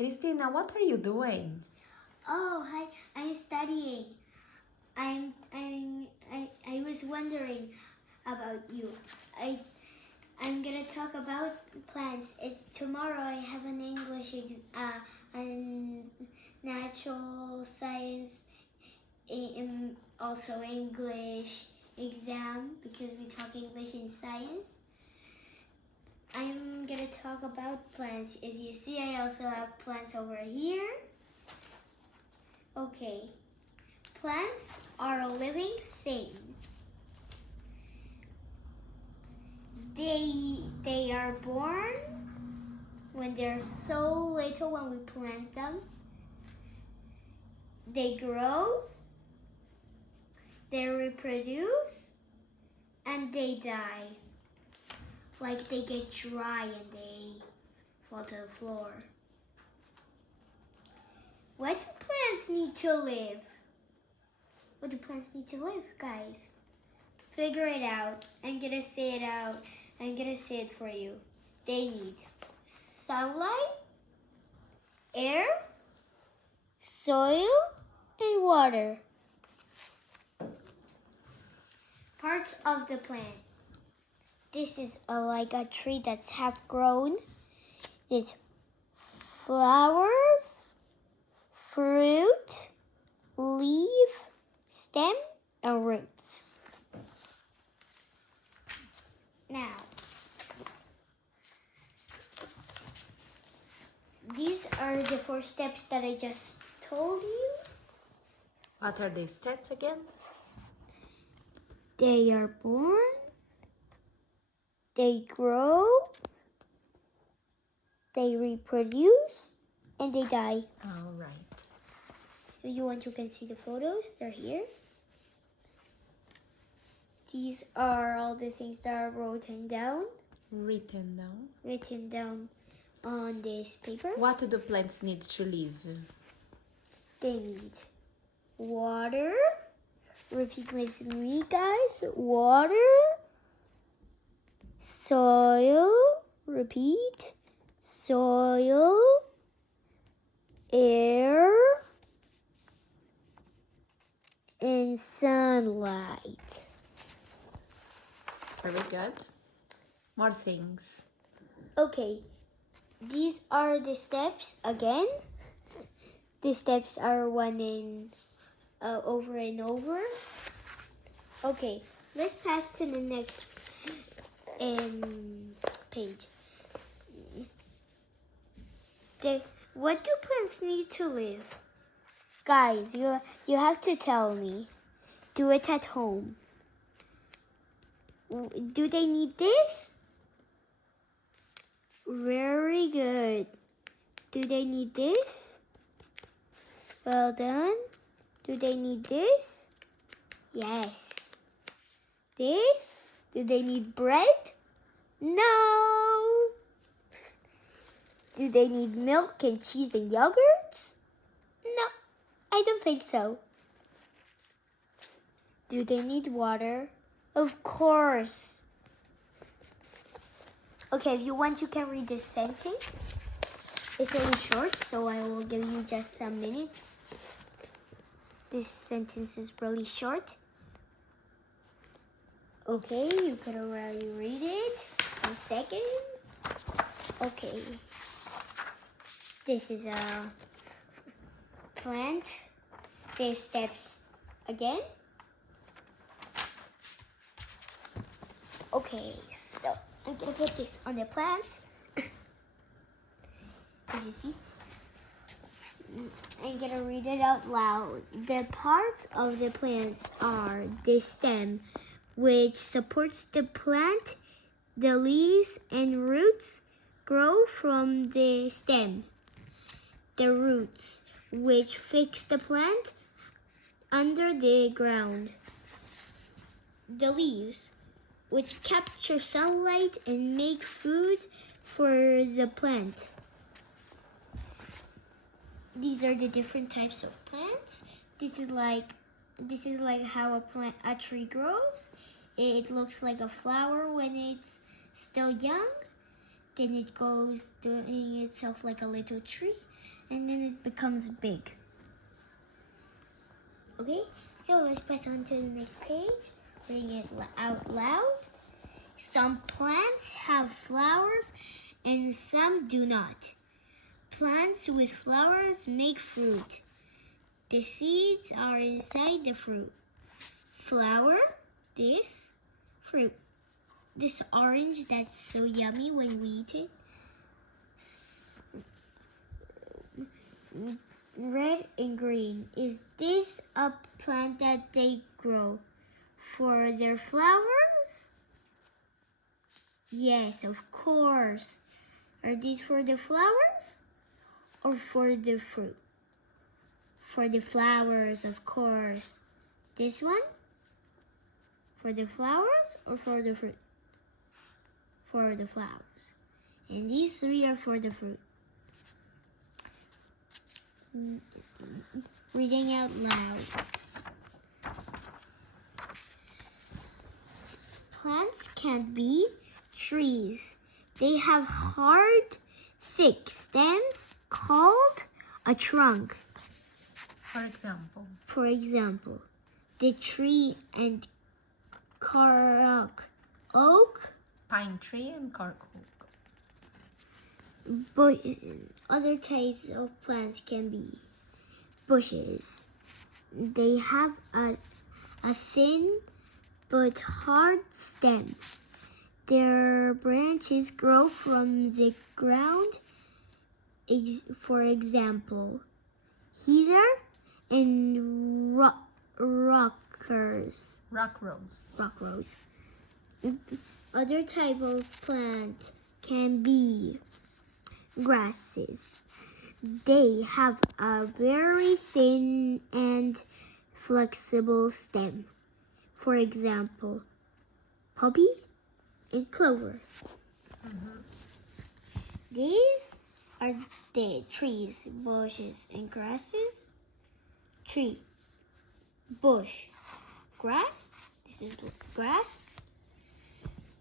Cristina, what are you doing? Oh, hi. I'm studying. I was wondering about you. I'm gonna talk about plants. Tomorrow I have an English, and natural science, and also English exam because we talk English in science. I'm gonna talk about plants. As you see, I also have plants over here. Okay, plants are living things. They are born when they're so little when we plant them. They grow, they reproduce, and they die. Like they get dry and they fall to the floor. What do plants need to live? What do plants need to live, guys? Figure it out. I'm gonna say it out. I'm gonna say it for you. They need sunlight, air, soil, and water. Parts of the plant. This is like a tree that's half grown. It's flowers, fruit, leaf, stem, and roots. Now, these are the 4 steps that I just told you. What are the steps again? They are born, they grow, they reproduce, and they die. All right. If you want, you can see the photos. They're here. These are all the things that are written down on this paper. What do the plants need to live? They need water. Repeat with me, guys. Water, soil, repeat, soil, air, and sunlight. Very good. More things. Okay, these are the steps again. The steps are one in over and over. Okay, let's pass to the next page. What do plants need to live? Guys, you have to tell me. Do it at home. Do they need this? Very good. Do they need this? Well done. Do they need this? Yes. This? Do they need bread? No. Do they need milk and cheese and yogurt? No, I don't think so. Do they need water? Of course. Okay, if you want, you can read this sentence. It's really short, so I will give you just some minutes. This sentence is really short. Okay, you can already read it. Some seconds. Okay. This is a plant. There's steps again. Okay, so I'm gonna put this on the plant. As you see, I'm gonna read it out loud. The parts of the plants are the stem, which supports the plant. The leaves and roots grow from the stem. The roots, which fix the plant under the ground. The leaves, which capture sunlight and make food for the plant. These are the different types of plants. This is like how a tree grows. It looks like a flower when it's still young. then it goes doing itself like a little tree, and then it becomes big. Okay, so let's press on to the next page. Reading it out loud. Some plants have flowers and some do not. Plants with flowers make fruit. The seeds are inside the fruit. Flower, this, fruit. This orange that's so yummy when we eat it. Red and green. Is this a plant that they grow for their flowers? Yes, of course. Are these for the flowers or for the fruit? For the flowers, of course. This one? For the flowers or for the fruit? For the flowers. And these three are for the fruit. Reading out loud. Plants can't be trees. They have hard, thick stems called a trunk. For example, the tree and oak. Pine tree and cork oak. But other types of plants can be bushes. They have a thin but hard stem. Their branches grow from the ground. For example, heather and rock rose. Other type of plant can be grasses. They have a very thin and flexible stem. For example, poppy and clover. These are the trees, bushes, and grasses. Tree, bush, grass. This is grass.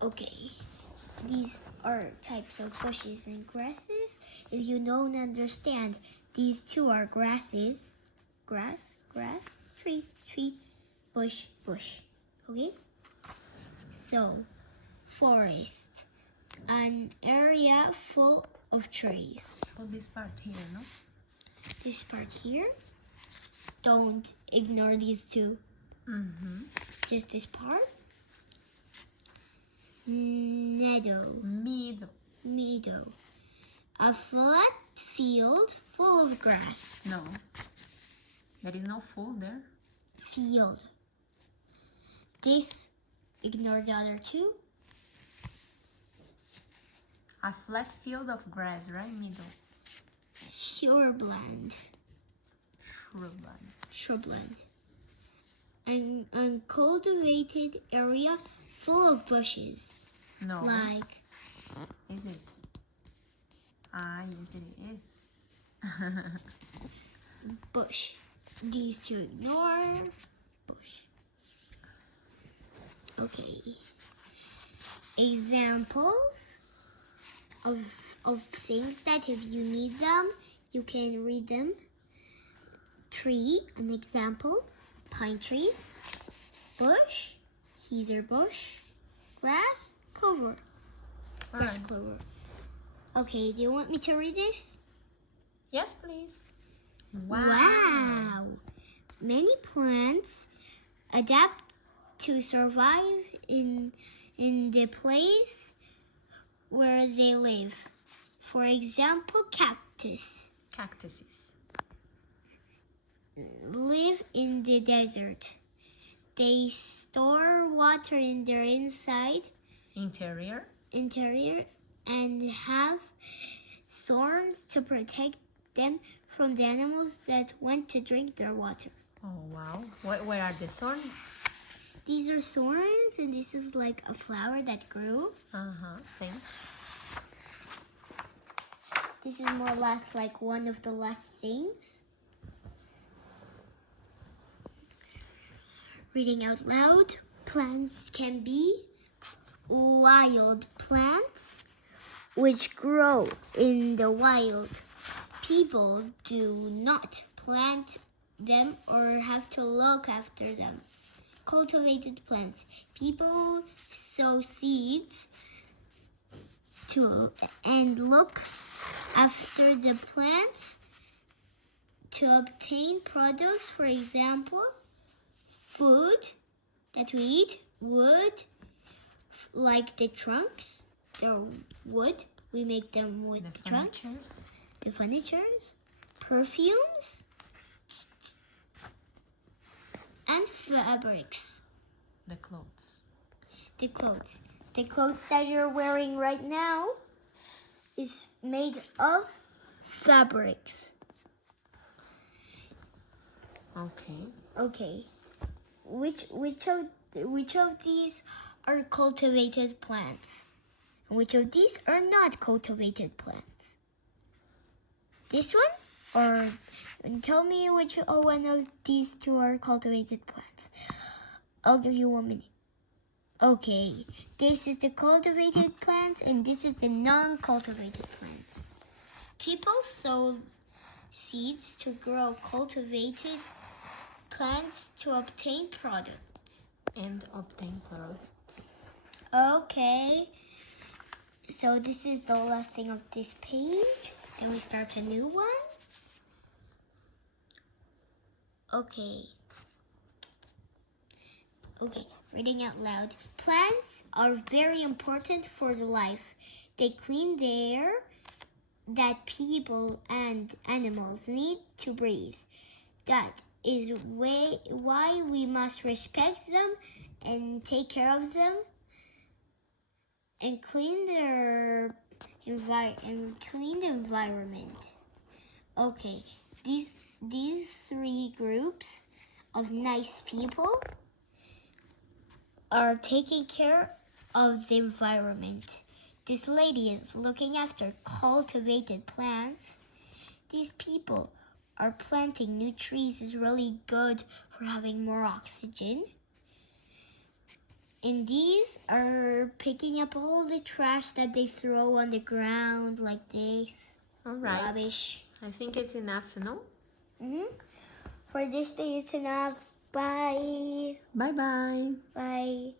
Okay, these are types of bushes and grasses. If you don't understand, these two are grasses. Grass, tree, bush. Okay? So, forest. An area full of trees. So this part here, no? This part here. Don't ignore these two. Just this part. Meadow. A flat field full of grass. No. There is no full there. Field. This, ignore the other two. A flat field of grass, right? Middle. Shrubland. An uncultivated area full of bushes. No. Like. Is it? Yes it is. Bush. These two ignore. Bush. Okay. Examples of things that if you need them, you can read them. Tree, an example. Pine tree. Bush, heather bush. Grass, clover. Grass, clover. Okay, do you want me to read this? Yes, please. Wow. Many plants adapt to survive in the place where they live. For example, cactuses live in the desert. They store water in their interior and have thorns to protect them from the animals that want to drink their water. Oh, wow. Where are the thorns? These are thorns, and this is like a flower that grew. Thanks. This is more or less like one of the last things. Reading out loud. Plants can be wild plants which grow in the wild. People do not plant them or have to look after them. Cultivated plants. People sow seeds and look after the plants to obtain products, for example, food that we eat, wood, like the trunks, the wood, we make them with the trunks, the furnitures, perfumes, and fabrics. The clothes. The clothes. The clothes that you're wearing right now is made of fabrics. Okay. Okay. Which of these are cultivated plants? And which of these are not cultivated plants? This one? Or tell me which one of these two are cultivated plants. I'll give you 1 minute. Okay, this is the cultivated plants and this is the non-cultivated plants. People sow seeds to grow cultivated plants to obtain products. And obtain products. Okay, so this is the last thing of this page. Then we start a new one. Okay, reading out loud. Plants are very important for the life. They clean the air that people and animals need to breathe. That is why we must respect them and take care of them and clean the environment. Okay, these three groups of nice people are taking care of the environment. This lady is looking after cultivated plants. These people are planting new trees is really good for having more oxygen. And these are picking up all the trash that they throw on the ground like this. All right. Rubbish. I think it's enough, no? For this day, it's enough. Bye. Bye-bye. Bye.